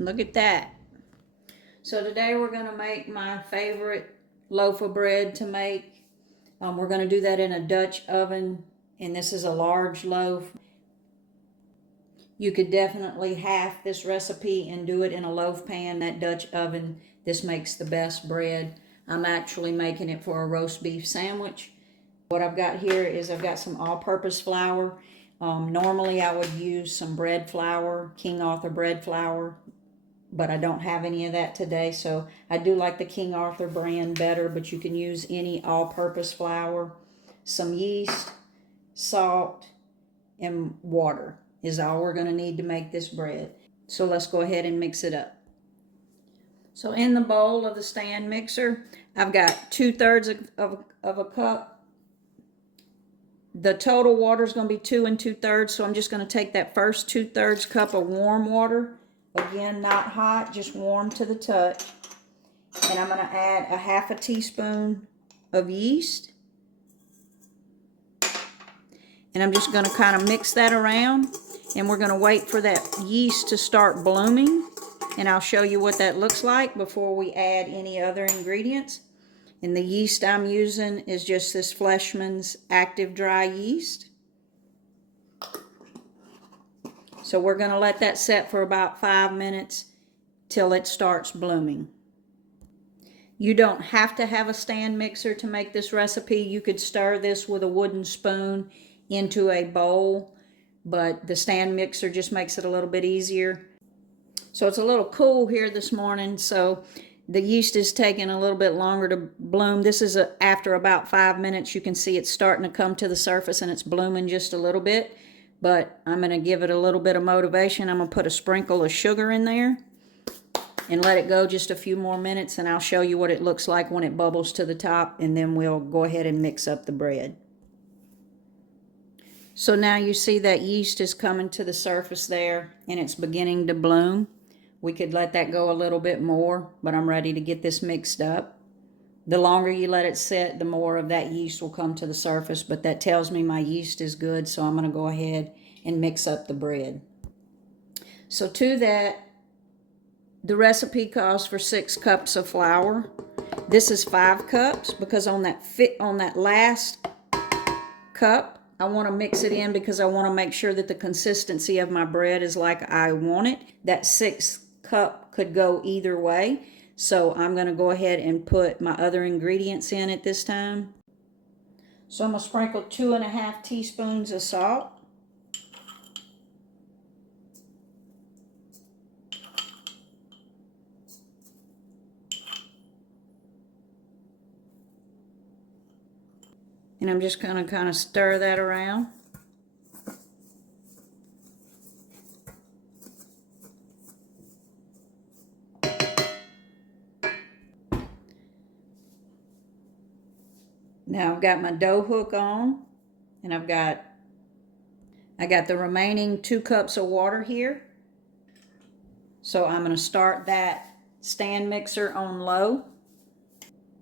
Look at that. So today we're going to make my favorite loaf of bread to make. We're going to do that in a Dutch oven, and this is a large loaf. You could definitely half this recipe and do it in a loaf pan, that Dutch oven. This makes the best bread. I'm actually making it for a roast beef sandwich. What I've got here is I've got some all-purpose flour. Normally I would use some bread flour, King Arthur bread flour, but I don't have any of that today. So I do like the King Arthur brand better, but you can use any all-purpose flour. Some yeast, salt, and water is all we're going to need to make this bread. So let's go ahead and mix it up. So in the bowl of the stand mixer, I've got 2/3 of a cup. The total water is going to be 2 2/3, so I'm just going to take that first 2/3 cup of warm water. Again, not hot, just warm to the touch. And I'm going to add a 1/2 teaspoon of yeast. And I'm just going to kind of mix that around. And we're going to wait for that yeast to start blooming. And I'll show you what that looks like before we add any other ingredients. And the yeast I'm using is just this Fleshman's Active Dry Yeast. So we're going to let that set for about 5 minutes till it starts blooming. You don't have to have a stand mixer to make this recipe. You could stir this with a wooden spoon into a bowl, but the stand mixer just makes it a little bit easier. So it's a little cool here this morning, so the yeast is taking a little bit longer to bloom. This is after about 5 minutes. You can see it's starting to come to the surface and it's blooming just a little bit. But I'm going to give it a little bit of motivation. I'm going to put a sprinkle of sugar in there and let it go just a few more minutes, and I'll show you what it looks like when it bubbles to the top, and then we'll go ahead and mix up the bread. So now you see that yeast is coming to the surface there and it's beginning to bloom. We could let that go a little bit more, but I'm ready to get this mixed up. The longer you let it sit, the more of that yeast will come to the surface, but that tells me my yeast is good, so I'm going to go ahead and mix up the bread. So to that, the recipe calls for 6 cups of flour. This is 5 cups because on that last cup, I want to mix it in because I want to make sure that the consistency of my bread is like I want it. That 6th cup could go either way. So I'm going to go ahead and put my other ingredients in at this time. So I'm going to sprinkle 2½ teaspoons of salt. And I'm just going to kind of stir that around. Now I've got my dough hook on, and I got the remaining 2 cups of water here. So I'm going to start that stand mixer on low.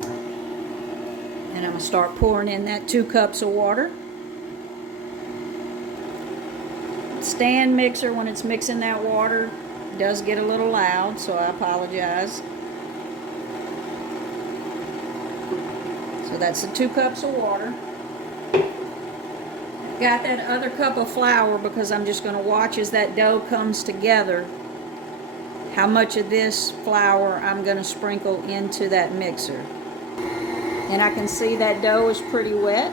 And I'm going to start pouring in that 2 cups of water. Stand mixer, when it's mixing that water, does get a little loud, so I apologize. So that's the 2 cups of water. Got that other cup of flour because I'm just going to watch as that dough comes together how much of this flour I'm going to sprinkle into that mixer. And I can see that dough is pretty wet,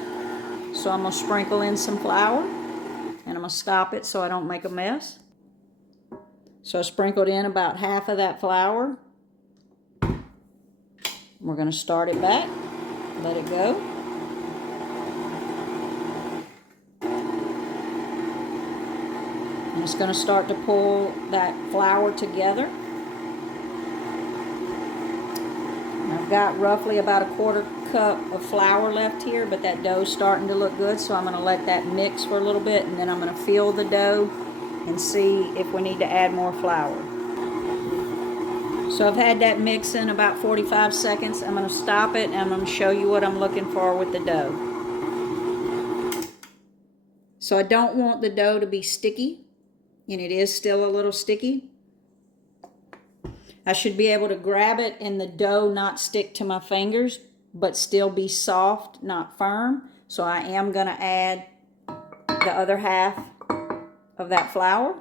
so I'm going to sprinkle in some flour, and I'm going to stop it so I don't make a mess. So I sprinkled in about half of that flour. We're going to start it back, let it go. And it's going to start to pull that flour together. I've got roughly about a 1/4 cup of flour left here, but that dough's starting to look good, so I'm going to let that mix for a little bit, and then I'm going to feel the dough and see if we need to add more flour. So I've had that mixing about 45 seconds. I'm going to stop it, and I'm going to show you what I'm looking for with the dough. So I don't want the dough to be sticky, and it is still a little sticky. I should be able to grab it and the dough not stick to my fingers, but still be soft, not firm. So I am going to add the other half of that flour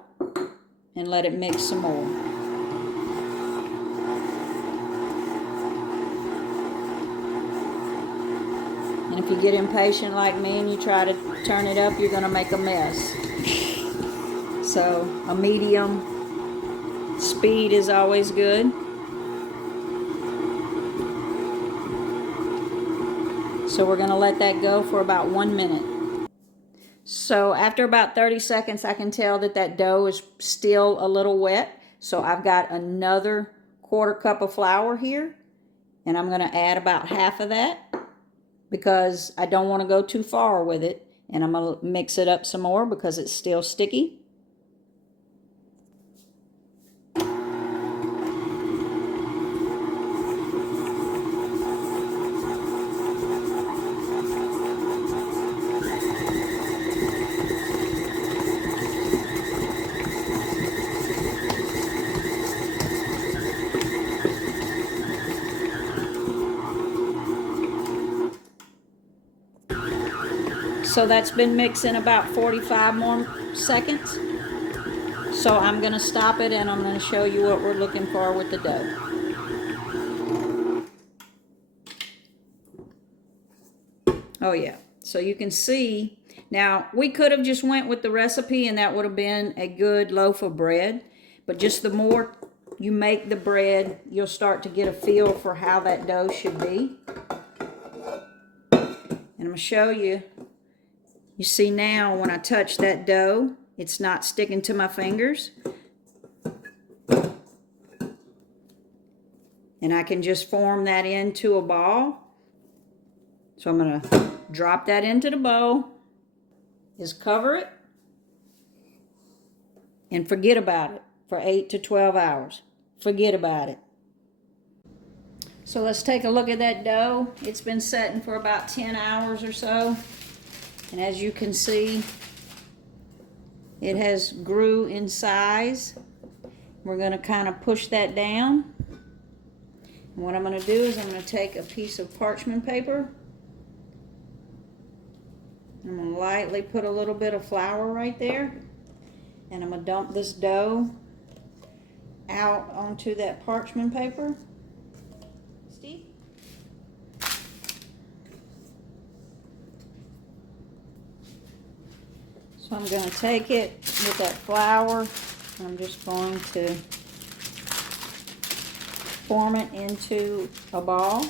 and let it mix some more. And if you get impatient like me and you try to turn it up, you're going to make a mess. So a medium speed is always good. So we're going to let that go for about 1 minute. So after about 30 seconds, I can tell that that dough is still a little wet. So I've got another 1/4 cup of flour here, and I'm going to add about half of that because I don't want to go too far with it. And I'm going to mix it up some more because it's still sticky. So that's been mixing about 45 more seconds. So I'm going to stop it and I'm going to show you what we're looking for with the dough. Oh yeah, so you can see, now we could have just went with the recipe and that would have been a good loaf of bread. But just the more you make the bread, you'll start to get a feel for how that dough should be. And I'm going to show you. You see now when I touch that dough, it's not sticking to my fingers. And I can just form that into a ball. So I'm going to drop that into the bowl. Just cover it. And forget about it for 8 to 12 hours. Forget about it. So let's take a look at that dough. It's been setting for about 10 hours or so. And as you can see, it has grew in size. We're going to kind of push that down. And what I'm going to do is I'm going to take a piece of parchment paper. I'm going to lightly put a little bit of flour right there. And I'm going to dump this dough out onto that parchment paper. See? So I'm going to take it with that flour. I'm just going to form it into a ball.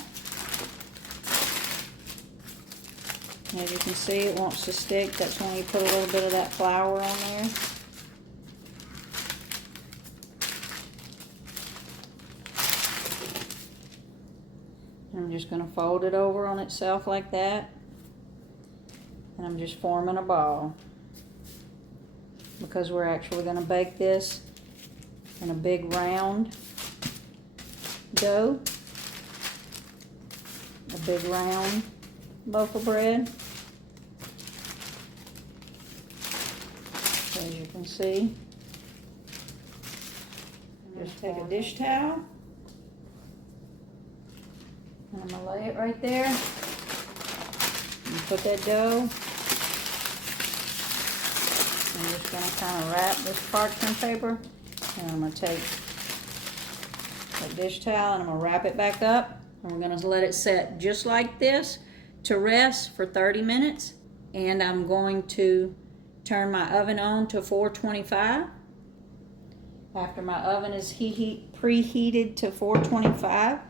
As you can see, it wants to stick. That's when you put a little bit of that flour on there. I'm just going to fold it over on itself like that. And I'm just forming a ball. Because we're actually going to bake this in a big round dough. A big round loaf of bread. So as you can see, just take a dish towel. And I'm going to lay it right there. And put that dough. I'm just going to kind of wrap this parchment paper. And I'm going to take a dish towel and I'm going to wrap it back up. And we're going to let it set just like this to rest for 30 minutes. And I'm going to turn my oven on to 425. After my oven is preheated to 425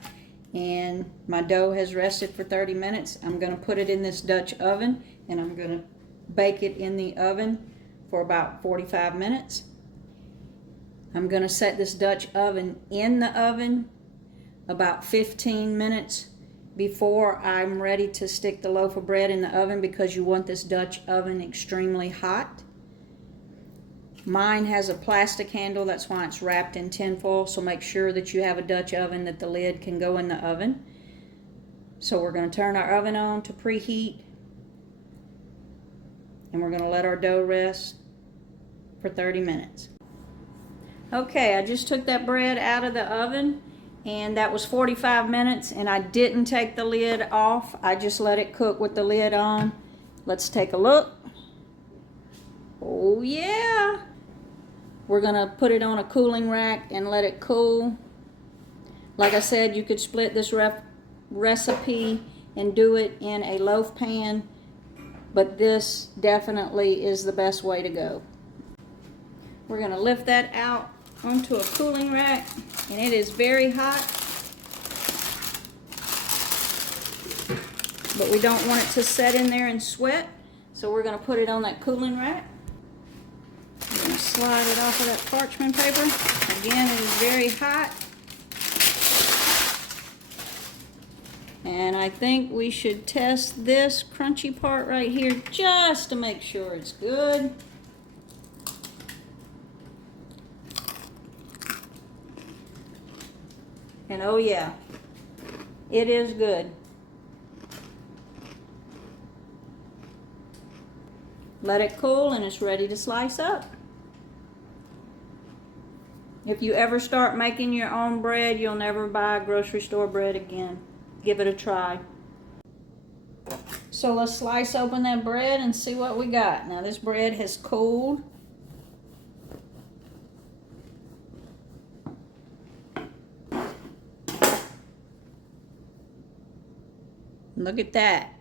and my dough has rested for 30 minutes, I'm going to put it in this Dutch oven and I'm going to bake it in the oven for about 45 minutes. I'm going to set this Dutch oven in the oven about 15 minutes before I'm ready to stick the loaf of bread in the oven because you want this Dutch oven extremely hot. Mine has a plastic handle, that's why it's wrapped in tin foil, so make sure that you have a Dutch oven that the lid can go in the oven. So we're going to turn our oven on to preheat and we're going to let our dough rest for 30 minutes. Okay, I just took that bread out of the oven, and that was 45 minutes, and I didn't take the lid off. I just let it cook with the lid on. Let's take a look. Oh yeah. We're gonna put it on a cooling rack and let it cool. Like I said, you could split this recipe and do it in a loaf pan, but this definitely is the best way to go. We're gonna lift that out onto a cooling rack, and it is very hot, but we don't want it to set in there and sweat, so we're gonna put it on that cooling rack. I'm gonna slide it off of that parchment paper. Again, it is very hot. And I think we should test this crunchy part right here just to make sure it's good. And oh yeah, it is good. Let it cool and it's ready to slice up. If you ever start making your own bread, you'll never buy grocery store bread again. Give it a try. So let's slice open that bread and see what we got. Now this bread has cooled. Look at that.